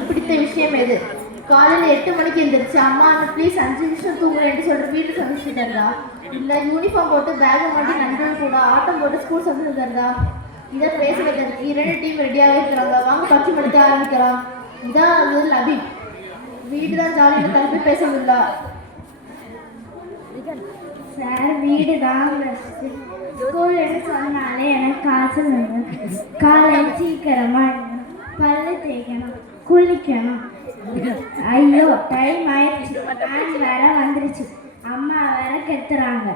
உங்களுக்கு பிடித்த விஷயம் எது? காலையில் 8 மணிக்கு எழுந்திரிச்சு அம்மா ப்ளீஸ் 5 நிமிஷம் தூங்குறேன்னு சொல்லிட்டு வீட்டுக்கு சமைச்சு தருதா? இல்லை யூனிஃபார்ம் போட்டு பேகை மாட்டி நண்பர்கள் கூட ஆட்டம் போட்டு ஸ்கூல் சமைச்சு தருதா? இதை பேச வைக்கிறதுக்கு 2 டீம் ரெடியாக இருக்கிறாங்க. வாங்க 10 மணிக்கு ஆரம்பிக்கலாம். இதான் அது லபி. வீடு தான் ஜாலியாக தலைப்பு பேச முடியல சார். வீடு தான் ஸ்கூல்னு சொன்னாலே எனக்கு காசு வேணும். காலையில் சீக்கிரமாக பல்லு தேய்க்கணும், குளிக்கணும். ஐயோ டைம் ஆயிடுச்சு, வேற வந்துருச்சு. அம்மா வேற கெத்துறாங்க.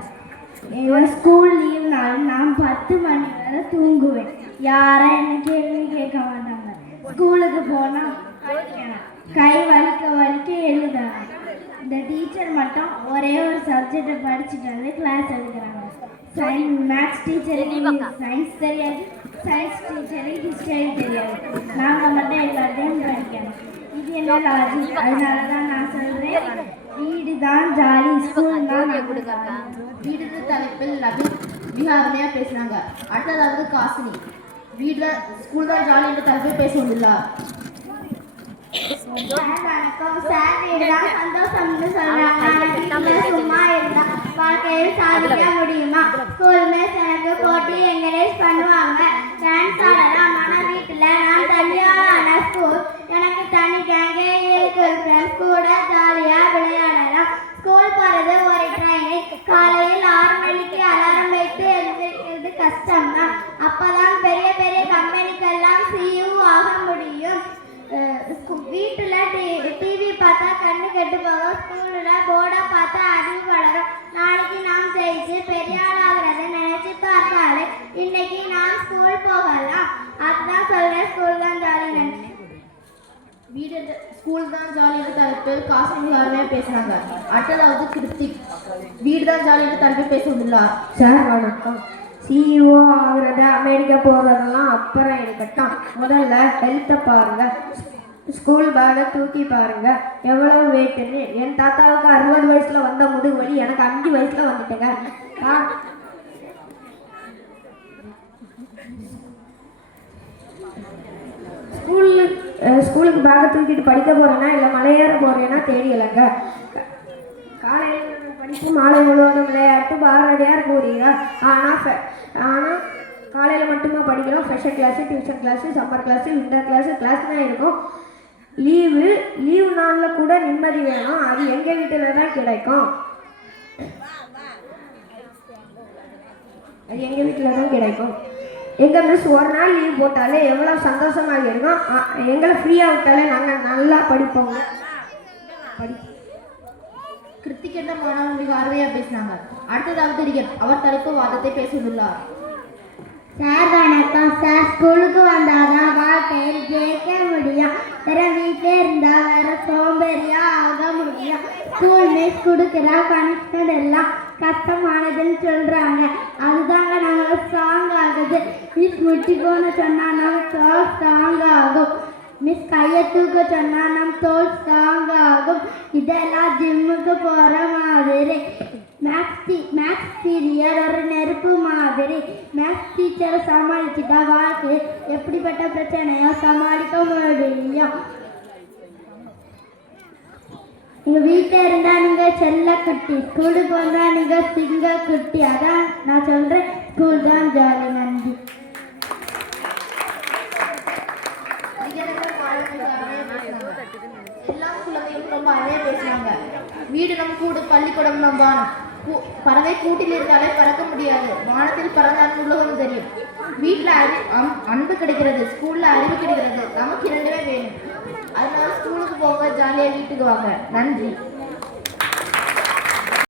இவன் ஸ்கூல் லீவ் நாள் நான் 10 மணி வரை தூங்குவேன். யாரும் என்ன கேள்வி கேட்க மாட்டாங்க. ஸ்கூலுக்கு போனால் படிக்கணும், கை வலிக்க எழுதுறாங்க. இந்த டீச்சர் மட்டும் ஒரே ஒரு சப்ஜெக்டை படிச்சுட்டு வந்து கிளாஸ் எடுக்கிறாங்க. மேத்ஸ் டீச்சருக்கு சயின்ஸ் தெரியாது, சயின்ஸ் டீச்சருக்கு ஹிஸ்டரி தெரியாது. நாங்கள் மட்டும் எல்லாத்தையும் படிக்கணும். இது என்ன லாஜிக்? அதனால தான் நான் சொல்கிறேன், வீடு தான் ஜாலி, ஸ்கூல் தான். வீடு தலைப்பில் லபி மிக அருமையாக பேசுகிறாங்க. அடுத்ததாவது காசினி. வீட்டில் ஸ்கூல் தான் ஜாலி என்று தலைப்பில் பேச முடியல. வணக்கம் சார். வீடு தான் சந்தோஷம்னு சொல்கிறாங்க. சும்மா இருந்தால் வாழ்க்கையில் சாதிக்க முடியுமா? ஸ்கூல் மிஸ் எனக்கு போட்டி என்கரேஜ் பண்ணுவாங்க. டான்ஸ் ஆடலாம். ஆனால் வீட்டில் நான் தனியான ஸ்கூல், எனக்கு தனி கேங்கே இருக்கு. ஃப்ரெண்ட்ஸ் கூட ஜாலியாக விளையாடலாம். ஸ்கூல் போகிறது ஒரு ட்ரைனிங். காலையில் 6 மணிக்கு அலாரம் வைத்து எழுந்திருக்கிறது கஷ்டம்தான். அப்போ தான் பெரிய பெரிய கம்பெனிக்கெல்லாம் சிஇஓ ஆக முடியும். வீட்டில் டிவி பார்த்தா கண்ணு கெட்டு போகும். ஸ்கூலில் போர்டை பார்த்தா அறிவு வளரும். நாளைக்கு நாம் ஜெயிச்சு பெரிய ஆளாகிறத நினைச்சு பார்த்தாலே இன்னைக்கு நாம் ஸ்கூல் போகலாம். அதுதான் சொல்றேன், ஸ்கூல் தான் ஜாலி. நன்றி. வீடு ஸ்கூல் தான் ஜாலியான தலைப்பில் காசினி அருமையாக பேசுகிறாங்க. அடுத்ததாவது கிருத்திக். வீடு தான் ஜாலியான தலைப்பில் பேச முடியல. சார் வணக்கம். சிஇஓ ஆகுறது, அமெரிக்கா போகிறதெல்லாம் அப்புறம் இருக்கட்டும். முதல்ல ஹெல்த்தை பாருங்கள். ஸ்கூல் பேக்கை தூக்கி பாருங்கள் எவ்வளோ வெயிட்டுன்னு. என் தாத்தாவுக்கு 60 வயசில் வந்த முதுகு வலி எனக்கு 5 வயசில் வந்துட்டுங்க. ஸ்கூலுக்கு பேக்கை தூக்கிட்டு படிக்க போகிறேன்னா இல்லை மலையேற போகிறேன்னா தெரியலைங்க. காலையில் படிப்பு, மாலை முழுவதும் விளையாட்டு, பாரதியார் கூறுகிறார். ஆனால் காலையில் மட்டுமா படிக்கிறோம்? Special class, tuition class, summer class, winter class தான் இருக்கும். லீவு நாளில் கூட நிம்மதி வேணும். அது எங்கள் வீட்டில் தான் கிடைக்கும். எங்கள் மிஸ் ஒரு நாள் லீவ் போட்டாலே எவ்வளோ சந்தோஷமாக இருக்கும். எங்களை ஃப்ரீயாக விட்டாலே நாங்கள் நல்லா படிப்போங்க. கிருத்திக் என்ற மாணவன் மிக அருமையாக பேசினாங்க. அடுத்ததாவது ரிகன். அவர் தலைப்பு வாதத்தை பேசியுள்ளார். சார் வணக்கம் சார். ஸ்கூலுக்கு வந்தாதான் வாழ்க்கையில் ஜெயிக்க முடியும். வேற வீட்டிலே இருந்தால் வேற சோம்பேறியா ஆக முடியும். ஸ்கூல் மிஸ் கொடுக்குற பனிஷ்மெண்ட் எல்லாம் கஷ்டமானதுன்னு சொல்கிறாங்க. அதுதாங்க நாங்கள் ஸ்ட்ராங் ஆகுது. மிஸ் முட்டிக்கோன்னு சொன்னால் நம்ம தோல் ஸ்ட்ராங் ஆகும். மிஸ் கையை தூக்க சொன்னால் நம் தோல் ஸ்ட்ராங் ஆகும். இதெல்லாம் ஜிம்முக்கு போகிற மாதிரி. மேத்ஸ் பீரியட் ஒரு நெருப்பு மாதிரி. மேத்ஸ் டீச்சரை சமாளிச்சுட்டா வாழ்க்கை எப்படிப்பட்ட பிரச்சனையோ சமாளிக்க முடியும். நீங்கள் வீட்டில் இருந்தால் நீங்கள் செல்ல குட்டி, ஸ்கூலுக்கு வந்தால் நீங்கள் சிங்க குட்டி. அதான் நான் சொல்கிறேன், ஸ்கூல் தான் ஜாலி. நன்றி. எல்லா குழந்தையும் ரொம்ப அருமையாக பேசுனாங்க. வீடு நம் கூடு, பள்ளிக்கூடம் நம் வானம். பறவை கூட்டில் இருந்தாலே பறக்க முடியாது. வானத்தில் பறந்தாலும் உலகம் தெரியும். வீட்டில் அன்பு கிடைக்கிறது, ஸ்கூலில் அறிவு கிடைக்கிறது. நமக்கு 2மே வேணும். அதனால ஸ்கூலுக்கு போங்க, ஜாலியாக வீட்டுக்கு வாங்க. நன்றி.